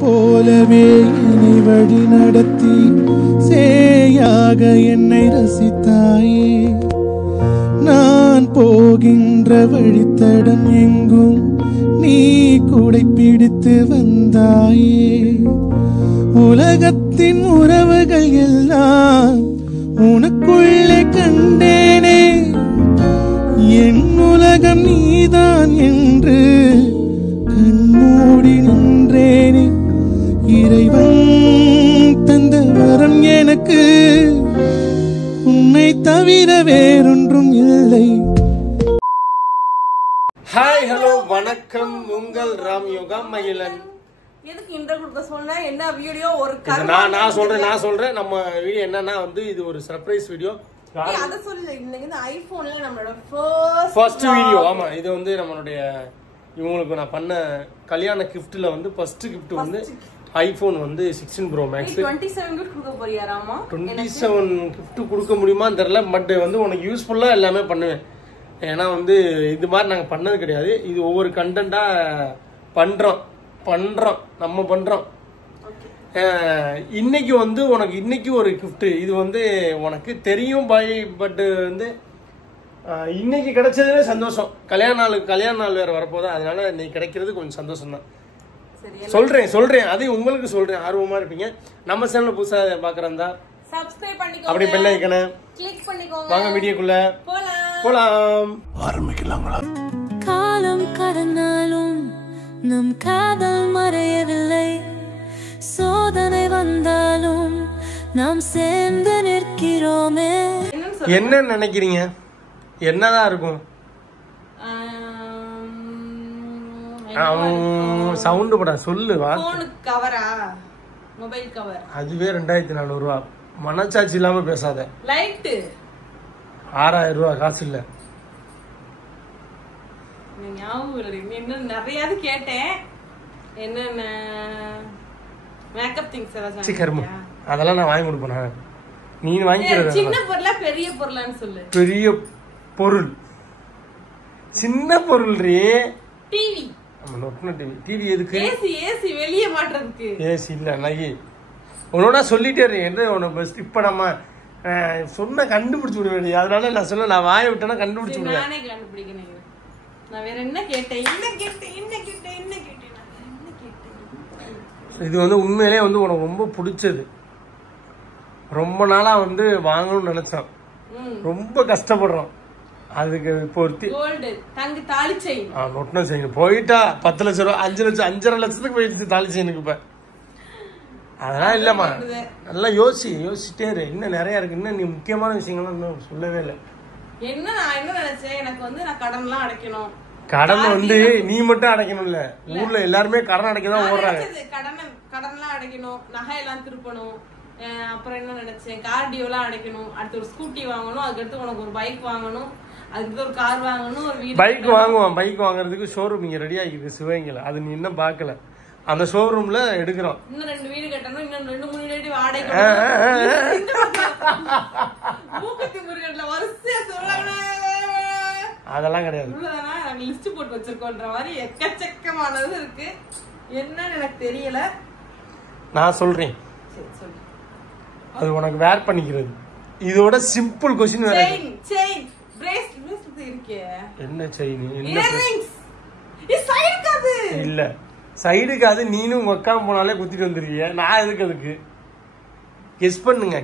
போலவே என்னை வழி நடத்தி சேயாக என்னை ரசித்தாயே. நான் போகின்ற வழித்தடம் எங்கும் நீ கூடை பிடித்து வந்தாயே. உலகத்தின் உறவுகள் எல்லாம் உனக்குள்ளே கண்டேனே. என் உலகம் நீதான் என்று கண்மூடி நின்றேனே. இறைவன் தந்த வரம் எனக்கு உன்னை தவிர வேறொன்றும் இல்லை. ஹாய் ஹலோ வணக்கம், உங்கள் ராம் யோகா மகிழன். எதுக்கு இன்ட்ரோ கொடுக்க சொன்னா என்ன வீடியோ ஒரு நான் சொல்றேன் நம்ம வீடியோ என்னன்னா வந்து இது ஒரு சர்ப்ரைஸ் வீடியோ. அத சொல்லல, இன்னைக்கு இந்த ஐபோன்ல நம்மளோட ஃபர்ஸ்ட் வீடியோ. ஆமா, இது வந்து நம்மளுடைய இவங்களுக்கு நான் பண்ண கல்யாண கிஃப்ட்ல வந்து ஃபர்ஸ்ட் கிஃப்ட் வந்து ஐபோன் வந்து 16 Pro Max. 27 கிஃப்ட் கொடுக்க போறியா ராமா? 27 கிஃப்ட் கொடுக்க முடியுமான்னு தெரியல. பட் வந்து உனக்கு யூஸ்ஃபுல்லா எல்லாமே பண்ணுவேன். ஏன்னா வந்து இது மாதிரி நாங்கள் பண்ணது கிடையாது. இது ஒவ்வொரு கண்டென்ட்டா பண்றோம் நம்ம பண்றோம். இன்னைக்கு வந்து உனக்கு இன்னைக்கு ஒரு கிஃப்ட். இது வந்து உனக்கு தெரியும் பாய், பட் வந்து இன்னைக்கு கிடைச்சதுல சந்தோஷம். கல்யாண நாள் வேற வரப்போதா, அதனால இன்னைக்கு கிடைக்கிறது கொஞ்சம் சந்தோஷம் தான். சொல்றேன் அதையும் உங்களுக்கு சொல்றேன், ஆர்வமா இருப்பீங்க. நம்ம சேனல் புதுசா பாக்குறதா சப்ஸ்கிரைப் பண்ணிக்கோங்க, அப்படி பெல் ஐகானை கிளிக் பண்ணிக்கோங்க. வாங்க வீடியோக்குள்ள போலாம். ஆரம்பிக்கலாங்களா? காலம் கடந்தாலும் நம் காதல் மறையவில்லை. சோதனை வந்தாலும் நாம் சேர்ந்து நிற்கிறோமே. என்ன நினைக்கிறீங்க? என்னதான் இருக்கும்? சவுண்ட் படா சொல்லு. கவரா, மொபைல் கவர். அதுவே 2400 ரூபா. மனச்சாட்சி இல்லாம பேசாத. லைட் 6000 ரூபா காசு இல்ல. இன்னும் நிறைய கேட்டேன். என்னென்ன மேக்கப் திங்ஸ் எல்லாம் அதெல்லாம் நான் வாங்கி கொடுப்பேன். நீ வாங்கிக்கிறது சின்ன பொருளா பெரிய பொருளான்னு சொல்லு. பெரிய பொருள், சின்ன பொருள். டிவி. டிவி எதுக்கு? ஏசி வெளியே மாட்டுறதுக்கு. ஏசி இல்ல நகி உன்னோட சொல்லிட்டே இருக்கேன். இப்ப நம்ம சொன்ன கண்டுபிடிச்சு விடுவேன். அதனால நான் சொல்ல, நான் வாய விட்டேன்னா கண்டுபிடிச்சு விடுவேன். நானே கண்டுபிடிக்கிறேன். நான் வேற என்ன கேட்டேன்? இது வந்து உண்மையிலே வந்து உனக்கு ரொம்ப பிடிச்சது. ரொம்ப நாளா வந்து வாங்கணும்னு நினைச்சோம், ரொம்ப கஷ்டப்படுறோம். அதுக்கு இப்போ நொட்டின செயின் போயிட்டா 10 லட்சம் ரூபா, 5 லட்சம் 5.5 லட்சத்துக்கு போயிடுச்சு தாலி செயினுக்கு. இப்ப அதெல்லாம் இல்லம்மா, நல்லா யோசிச்சுட்டே இரு. இன்னும் நிறைய இருக்கு. இன்னும் நீ முக்கியமான விஷயங்கள்லாம் இன்னும் சொல்லவே இல்லை. நான் என்ன நினைச்சேன், எனக்கு வந்து நான் கடன்லாம் அடைக்கணும். கடன் வந்து நீ மட்டும் அடைக்கணும்ல, ஊர்ல எல்லாருமே கடன் அடைக்கதான் ஓடுறாங்க. கடன்லாம் அடைக்கணும், நகை எல்லாம் திருப்பணும். அப்புறம் என்ன நினைச்சேன், கார்டியோ எல்லாம் அடைக்கணும். அடுத்து ஒரு ஸ்கூட்டி வாங்கணும், அதுக்கடுத்து உனக்கு ஒரு பைக் வாங்கணும், அதுக்கு ஒரு கார் வாங்கணும், ஒரு வீடு. பைக் வாங்குவான். பைக் வாங்குறதுக்கு ஷோரூம் இங்க ரெடி ஆகிருக்கு சிவகங்கையில. அது நீ இன்னும் பாக்கல. அந்த ஷோரூம்ல எடுக்கிறோம். இன்னும் 2 வீடு கட்டணும், இன்னும் 2-3 வீடு வாடகை. மூக்குத்தி முருகன்ல வரிசையா சொல்றாங்க. அதெல்லாம் கிடையாது. லிஸ்ட் போட்டு வச்சிருக்கோன்ற மாதிரி எக்கச்சக்கமானது இருக்கு. என்னன்னு எனக்கு தெரியல. நான் சொல்றேன், அது உனக்கு வேர் பண்ணிக்கிறது. இதோட சிம்பிள் क्वेश्चन வேற. செயின் பிரேஸ்லெட் இருக்கே. என்ன செயின்? இயரிங்ஸ். இது சைடு காது இல்ல. சைடு காது நீனும் உங்க அக்கா போனாலே குத்திட்டு வந்துருவீங்க. நான் எதுக்கு அதுக்கு? கெஸ் பண்ணுங்க.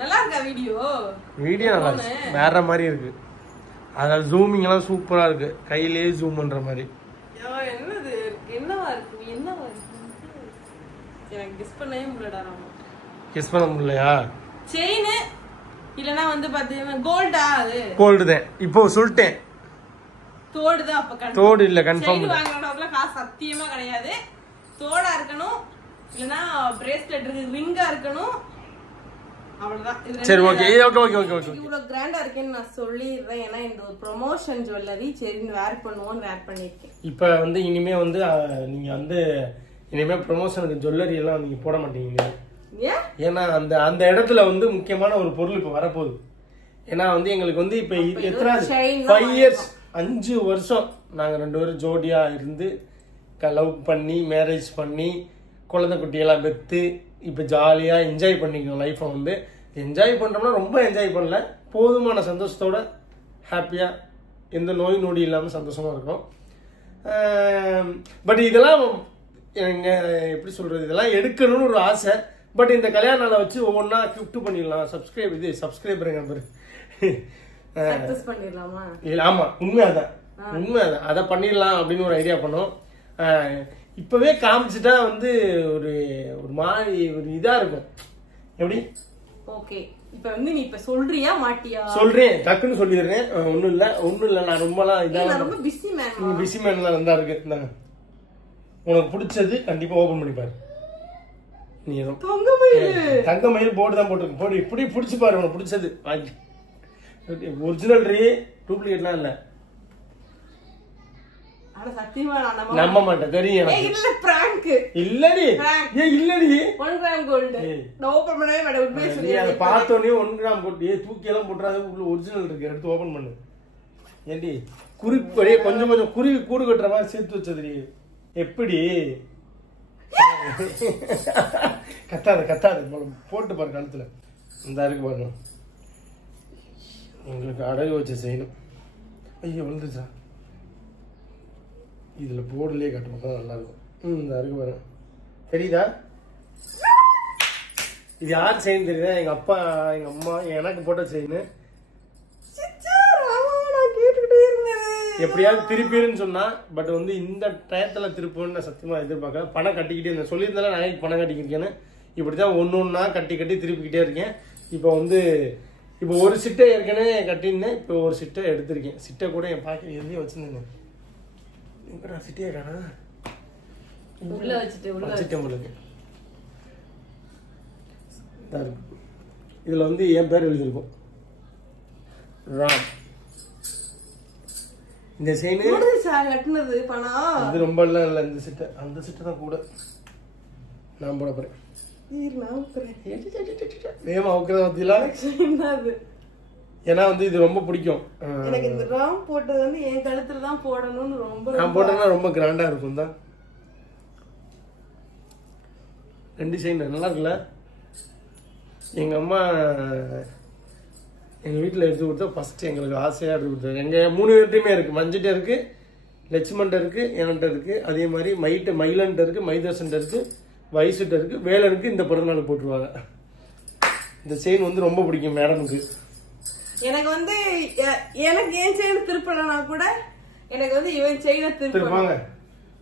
நல்லா இருக்கா வீடியோ? நல்லா இருக்கு, வேற மாதிரி இருக்கு. அதாவது ஜூமிங் எல்லாம் சூப்பரா இருக்கு. கையிலேயே ஜூம் பண்ற மாதிரி. என்னது என்னவா இருக்கு? எனக்கு கெஸ் பண்ணவே முடியலடா ராமா. கெஸ் பண்ண முடியலையா? செயின் இல்லனா வந்து பாத்தீங்கன்னா கோல்டா? அது கோல்ட் தான். இப்போ சொல்லிட்டேன். தோடு தான். அப்ப கன்ஃபார்ம் தோடு இல்ல, கன்ஃபார்ம். செயின் வாங்குறவங்க காசு சத்தியமா கிடையாது. தோடா இருக்கணும், இல்லனா பிரேஸ்லெட் இருக்கு, ரிங்கா இருக்கணும். அவ்வளவுதான். சரி, ஓகே. இவ்வளவு கிராண்டா இருக்குன்னு நான் சொல்லிடுறேன். ஏன்னா இந்த ஒரு ப்ரொமோஷன் ஜுவல்லரி. சரின்னு வேர் பண்ணிருக்கேன். இப்ப வந்து இனிமே வந்து நீங்க வந்து இனிமே ப்ரொமோஷனுக்கு ஜுவல்லரி எல்லாம் நீங்க போட மாட்டீங்க. ஏன்னா அந்த இடத்துல வந்து முக்கியமான ஒரு பொருள் இப்ப வரப்போகுது. ஏன்னா வந்து எங்களுக்கு வந்து இப்ப எத்தனை 5 இயர்ஸ் 5 வருஷம் நாங்க 2 பேரும் ஜோடியா இருந்து லவ் பண்ணி மேரேஜ் பண்ணி குழந்தை குட்டியெல்லாம் பெற்று இப்போ ஜாலியாக என்ஜாய் பண்ணிக்கணும் லைஃப்பை வந்து. என்ஜாய் பண்ணுறோம்னா ரொம்ப என்ஜாய் பண்ணல, போதுமான சந்தோஷத்தோட ஹாப்பியாக எந்த நோய் நொடி இல்லாமல் சந்தோஷமாக இருக்கும். பட் இதெல்லாம் எப்படி சொல்கிறது, இதெல்லாம் எடுக்கணும்னு ஒரு ஆசை. பட் இந்த கல்யாண நாளை வச்சு ஒவ்வொன்றா கிஃப்ட் பண்ணிடலாம். சப்ஸ்கிரைபருங்க பேர் இல்லை, ஆமாம் உண்மையாதான் அதை பண்ணிடலாம் அப்படின்னு ஒரு ஐடியா பண்ணோம். இப்பவே காமிச்சிட்டா வந்து ஒரு ஒரு மாதிரி ஒரு இதா இருக்கும். எப்படி ஓகே இப்ப வந்து நீ இப்ப சொல்றியா மாட்டியா? சொல்றேன், டக்குன்னு சொல்லிடுறேன். ஒண்ணும் இல்ல நான் ரொம்பலாம் இதா ரொம்ப பிஸி மேன்லாம் இருந்தா இருக்கு. இந்தாங்க, உனக்கு பிடிச்சது கண்டிப்பா ஓபன் பண்ணி பாரு. நீ தங்க மயில் போர்டு தான் போட்டுருக்கு, போடு இப்படி பிடிச்சி பாரு உனக்கு பிடிச்சது. ஒரிஜினல் டூப்ளிகேட்லாம் இல்ல. நம்ப மாட்டேன் தெரியும். இல்லடி இல்லடி 1 கிராம் கோல்ட் நான் ஓபன் பண்ணவே மாட்டேன். உண்மையை சொல்லி அத பார்த்தோனே 1 கிராம் போட்டு தூக்கி எல்லாம் போட்றாத, உள்ள ஒரிஜினல் இருக்கு, எடுத்து ஓபன் பண்ணு. ஏண்டி குறிப்படி கொஞ்சம் கொஞ்சம் குருவி கூடு கட்டுற மாதிரி சேர்த்து வச்சதுடி. எப்படி கத்தாது போட்டு பாரு கழுத்துல. இந்த இருக்கு பாருங்க, உங்களுக்கு அடகு வச்சு செய்யணும். ஐயோ விழுந்துச்சா, இதுல போர்டுலயே கட்டும்போது நல்லா இருக்கும். இந்த அருக்கு பாருங்க, தெரியுதா? இது யார் செயின் தெரியுதா? எங்க அப்பா எங்க அம்மா எனக்கு போட்ட செயின். எப்படியாவது திருப்பிடுன்னு சொன்னா, பட் வந்து இந்த டயத்துல திருப்புன்னு சத்தியமா எதிர்பார்க்க. பணம் கட்டிக்கிட்டே இருந்தேன், சொல்லியிருந்தாலும் நான் பணம் கட்டிக்கிருக்கேன்னு. இப்படிதான் ஒன்னொன்னா கட்டி திருப்பிக்கிட்டே இருக்கேன். இப்போ வந்து இப்போ ஒரு சிட்டை ஏற்கனவே கட்டின்னு, இப்போ ஒரு சிட்டை எடுத்திருக்கேன். சிட்டை கூட என் பாக்கெட் எதுலயே வச்சிருந்தேன். சிட்டியா காணா, உள்ள வச்சுட்டேன் உங்களுக்கு. இதுல வந்து என் பேர் எழுதிருக்கும், ராம். இந்த செயின் கட்டினது பணம் இது ரொம்ப எல்லாம் இல்ல. இந்த சிட்டை அந்த சிட்டை தான் கூட நான் போட போறேன். ஏன்னா வந்து இது ரொம்ப பிடிக்கும் எனக்கு. இந்த ராம் போட்டது வந்து என் கழுத்துல தான் போடணும்னு ரொம்ப நான் போட்டேன்னா ரொம்ப கிராண்டா இருக்கும் தான். 2 செயின் நல்லா இருக்குல்ல. எங்க அம்மா எங்க வீட்டுல எடுத்து கொடுத்தா ஃபர்ஸ்ட் எங்களுக்கு ஆசையா எடுத்து கொடுத்தாரு. எங்க 3 பேர்ட்டையுமே இருக்கு. மஞ்சிட்ட இருக்கு, லட்சுமண்ட இருக்கு, என்கிட்ட இருக்கு. அதே மாதிரி மயிலன்ட்ட இருக்கு, மைதர்சன்ட்ட இருக்கு, வயசுட்ட இருக்கு, வேலனுக்கு இந்த பிறந்தநாள் போட்டுருவாங்க. இந்த செயின் வந்து ரொம்ப பிடிக்கும் மேடமுக்கு. எனக்கு வந்து எனக்கு ஏன் செயின் திருப்பலனா கூட எனக்கு வந்து இவன் செயினை திருப்பாங்க.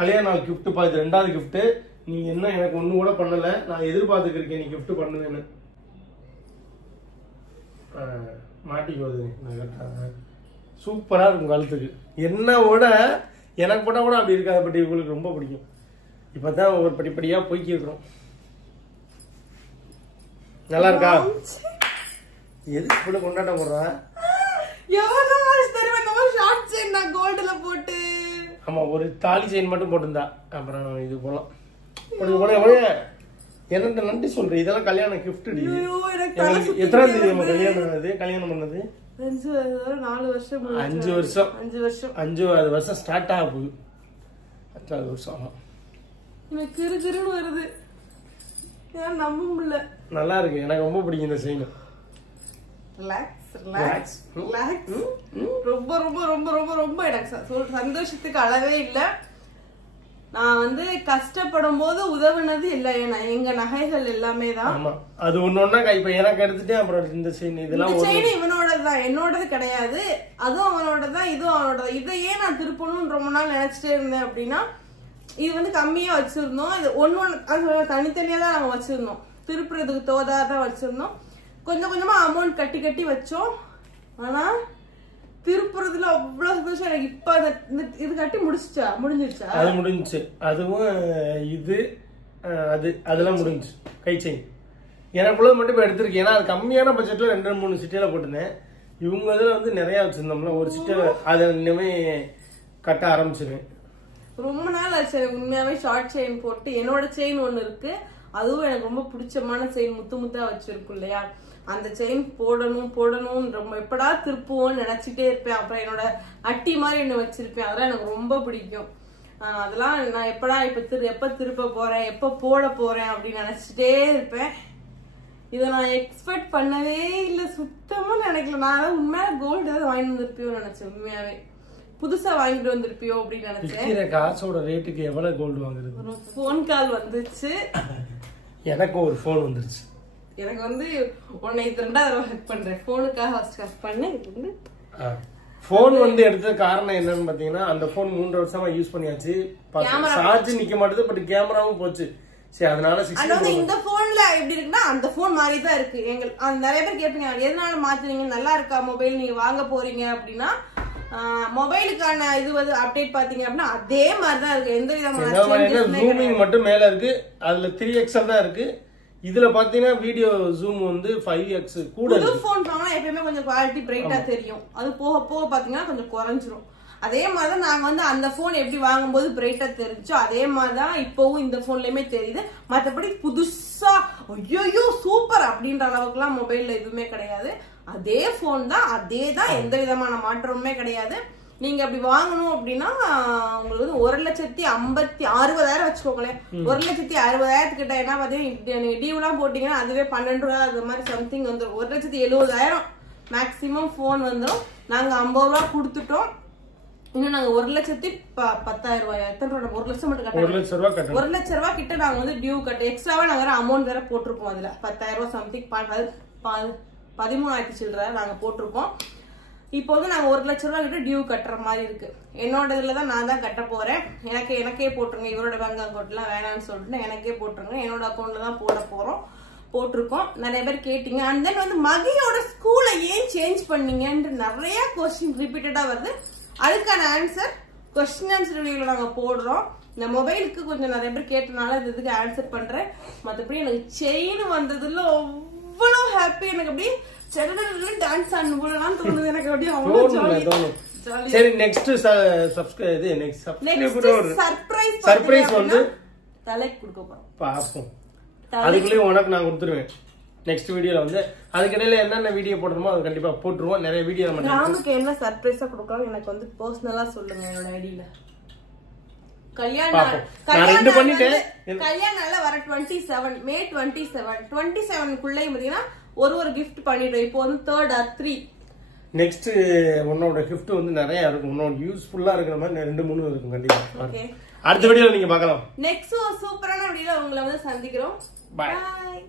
கல்யாண நாள் கிஃப்ட் பா, இது 2வது கிஃப்ட். நீ என்ன எனக்கு ஒண்ணு கூட பண்ணல, நான் எதிர்பார்த்துக்கு இருக்கேன் நீ கிஃப்ட் பண்ணுவேன்னு. மாட்டிக்குவது சூப்பரா இருக்கும் கழுத்துக்கு. என்னோட எனக்கு போட்டா கூட அப்படி இருக்காது, பட் இவங்களுக்கு ரொம்ப பிடிக்கும். இப்பதான் ஒவ்வொரு படிப்படியா போய்க்கு இருக்கிறோம். நல்லா இருக்கா? எதுக்கு இப்படி கொண்டாட்டம் போடுறேன்? ஆமா, ஒரு தாலி செயின் மட்டும் போட்டிருந்தா. அப்புறம் இது போலாம் என்ன நன்றி சொல்றேன். இதெல்லாம் கல்யாண கிஃப்ட். எத்தனாம் தேதி நம்ம கல்யாணம் பண்ணது? 5 வருஷம் 5வது வருஷம் ஸ்டார்ட் ஆக போகுது. 5வது வருஷம் வருது. நம்ப முடியல. நல்லா இருக்கு, எனக்கு ரொம்ப பிடிக்கும் இந்த செயின். ரொம்ப ரொம்ப ரொம்ப ரொம்ப ரொம்ப எனக்கு சந்தோஷத்துக்கு அளவே இல்ல. நான் வந்து கஷ்டப்படும் போது உதவுனது இல்ல, எங்க நகைகள் எல்லாமே தான். ஆமா, அது ஒன்னொன்னா இப்ப எனக்கு எடுத்துட்டு அப்புறம் இந்த செயின் இதெல்லாம் இவனோடதான், என்னோடது கிடையாது. அதுவும் அவனோடதான், இதுவும் அவனோடதான். இதையே நான் திருப்பணும்னு ரொம்ப நாள் நினைச்சிட்டே இருந்தேன். அப்படின்னா இது வந்து கம்மியா வச்சிருந்தோம். இது ஒன்னு தனித்தனியா தான் நாங்க வச்சிருந்தோம். திருப்புறதுக்கு தோதாதான் வச்சிருந்தோம். கொஞ்சம் கொஞ்சமா அமௌண்ட் கட்டி வச்சோம். ஆனா திருப்புறதுல அவ்வளவு சந்தோஷம் எனக்கு. இப்ப இது கட்டி முடிஞ்சிருச்சா? அது முடிஞ்சிச்சு. அதுவும் இது அதெல்லாம் முடிஞ்சிச்சு. கை செயின் எனக்குள்ள மட்டும் இப்ப எடுத்திருக்கேன். ஏன்னா அது கம்மியான பட்ஜெட்ல 2-3 சிட்டியில போட்டுனேன். இவங்க இதுல வந்து நிறைய வச்சிருந்தோம்ல, ஒரு சிட்டியில அதை இன்னுமே கட்ட ஆரம்பிச்சிருவேன். ரொம்ப நாள் ஆச்சு எனக்கு உண்மையாவே ஷார்ட் செயின் போட்டு. என்னோட செயின் ஒண்ணு இருக்கு, அதுவும் எனக்கு ரொம்ப பிடிச்சமான செயின், முத்தா வச்சிருக்கும் இல்லையா, அந்த செயின் போடணும் ரொம்ப எப்படா திருப்புவோம்னு நினைச்சிட்டே இருப்பேன். அப்புறம் என்னோட அட்டி மாதிரி ஒண்ணு வச்சிருப்பேன், அதெல்லாம் எனக்கு ரொம்ப பிடிக்கும். அதெல்லாம் நான் எப்ப திருப்ப போறேன், எப்ப போட போறேன் அப்படின்னு நினைச்சிட்டே இருப்பேன். இதை நான் எக்ஸ்பெக்ட் பண்ணவே இல்லை, சுத்தமா நினைக்கல. நான் உண்மையா கோல்டு ஏதாவது வாங்கிட்டு வந்திருப்பியோன்னு நினைச்சேன். உண்மையாவே புதுசா வாங்கிட்டு வந்திருப்பியோ அப்படின்னு நினைச்சேன். காசோட ரேட்டுக்கு எவ்வளவு கோல்டு வாங்குறது? ஒரு போன் கால் வந்துச்சு, எனக்கு ஒரு போன் வந்துருச்சு. எனக்கு வந்து உன்னை 2வது ஹெல்ப் பண்றேன், போனுக்காக ஃபர்ஸ்ட் ஹெல்ப் பண்ணேன். இது வந்து போன் வந்து எடுத்த காரணம் என்னன்னு பாத்தீங்கன்னா, அந்த போன் 3 வருஷமா யூஸ் பண்ணியாச்சு, சார்ஜ் நிக்க மாட்டேது, பட் கேமராவும் போச்சு. சரி, அதனால இந்த போன்ல எப்படி இருக்குன்னா அந்த போன் மாதிரி தான் இருக்கு. நிறைய பேர் கேட்பீங்க எதனால மாத்துறீங்க, நல்லா இருக்கா மொபைல், நீங்க வாங்க போறீங்க அப்படின்னா மொபைலுக்கான இது வந்து அப்டேட் பாத்தீங்க அப்படின்னா அதே மாதிரிதான் இருக்கு. எந்த விதமான ஜூமிங் மட்டும் மேல இருக்கு, அதுல 3XL தான் இருக்கு. இதுல பாத்தீங்கன்னா வீடியோ ஜூம் வந்து 5x கூட. புது போன் வாங்கினா எப்பயுமே கொஞ்சம் குவாலிட்டி பிரைட்டா தெரியும், அது போக போக பாத்தீங்கன்னா கொஞ்சம் குறைஞ்சிரும். அதே மாதிரிதான் நாங்க வந்து அந்த போன் எப்படி வாங்கும்போது பிரைட்டா தெரிஞ்சோ அதே மாதிரிதான் இப்பவும் இந்த போன்லயுமே தெரியுது. மற்றபடி புதுசா ஐயோ சூப்பர் அப்படின்ற அளவுக்கு எல்லாம் மொபைல்ல எதுவுமே கிடையாது. அதே போன் தான், அதே தான், எந்த விதமான மாற்றமுமே கிடையாது. நீங்க அப்படி வாங்கணும் அப்படின்னா உங்களுக்கு வந்து 1,60,000 வச்சுக்கோங்களேன். 1,60,000 கிட்ட என்ன பாத்தீங்கன்னா டியூ எல்லாம் போட்டீங்கன்னா அதுவே 12 ரூபாய் அது மாதிரி சம்திங் வந்துடும். 1,70,000 மேக்சிமம் போன் வந்துடும். நாங்க 50 ரூபாய் கொடுத்துட்டோம். இன்னும் நாங்க 1,10,000 எத்தனை ரூபாய்? 1 லட்சம் மட்டும் கட்டணும். 1 லட்ச ரூபாய் கிட்ட நாங்க வந்து டியூ கட்ட எக்ஸ்ட்ராவா நாங்க அமௌண்ட் வேற போட்டிருப்போம். அதுல 10,000 ரூபாய் சம்திங் 13,000 சில்லற நாங்க போட்டிருப்போம். இப்போ வந்து நாங்க 1 லட்ச ரூபாய் கிட்ட டியூ கட்டுற மாதிரி இருக்கு. என்னோட இதுலதான் நான் தான் கட்ட போறேன். எனக்கே போட்டுருங்க, இவரோட பேங்க் அக்கௌண்ட் எல்லாம் வேணாம்னு சொல்லிட்டு எனக்கே போட்டுருங்க. என்னோட அக்கௌண்ட்ல தான் போட்டிருக்கோம். நிறைய பேர் கேட்டீங்க. அண்ட் தென் வந்து மகியோட ஸ்கூலை ஏன் சேஞ்ச் பண்ணீங்கன்னு நிறைய கொஸ்டின் ரிப்பீட்டடா வருது. அதுக்கான ஆன்சர் கொஸ்டின் ஆன்சர் வீடியோல நாங்க போடுறோம். இந்த மொபைலுக்கு கொஞ்சம் நிறைய பேர் கேட்டனால இதுக்கு ஆன்சர் பண்றேன். மற்றபடி எனக்கு செயின் வந்ததுல அவ்வளவு ஹாப்பி, எனக்கு அப்படியே டான்ஸ் ஆடணும் தோணுது. எனக்கு அப்படியே அவ்வளவு சரி. நெக்ஸ்ட் சர்ப்ரைஸ் வந்து தலைக்கு கொடுக்க போறோம், பாப்போம். அதுக்குள்ளேயும் உனக்கு நான் கொடுத்துருவேன் நெக்ஸ்ட் வீடியோல வந்து. அதுக்கிடையில என்னென்ன வீடியோ போடணுமோ அது கண்டிப்பா போட்டுருவோம். நிறைய வீடியோ நமக்கு என்ன சர்ப்ரைஸா கொடுக்கலாம் எனக்கு வந்து பர்சனலா சொல்லுங்க. என்னோட ஐடியில கல்யாணம் வர 27 மே 27க்குள்ளேயும் பாத்தீங்கன்னா ஒரு கிஃப்ட் பண்ணிட்டோம். இப்போ வந்து 3rd or 3. நெக்ஸ்ட் உன்னோட கிஃப்ட் வந்து நிறைய இருக்கும். உன்னோட யூஸ்ஃபுல்லா இருக்கிற மாதிரி 2-3 இருக்கும் கண்டிப்பா. அடுத்த வீடியோல நீங்க பார்க்கலாம். நெக்ஸ்ட் சூப்பரான வீடியோல உங்களை வந்து சந்திக்கிறோம். பாய்.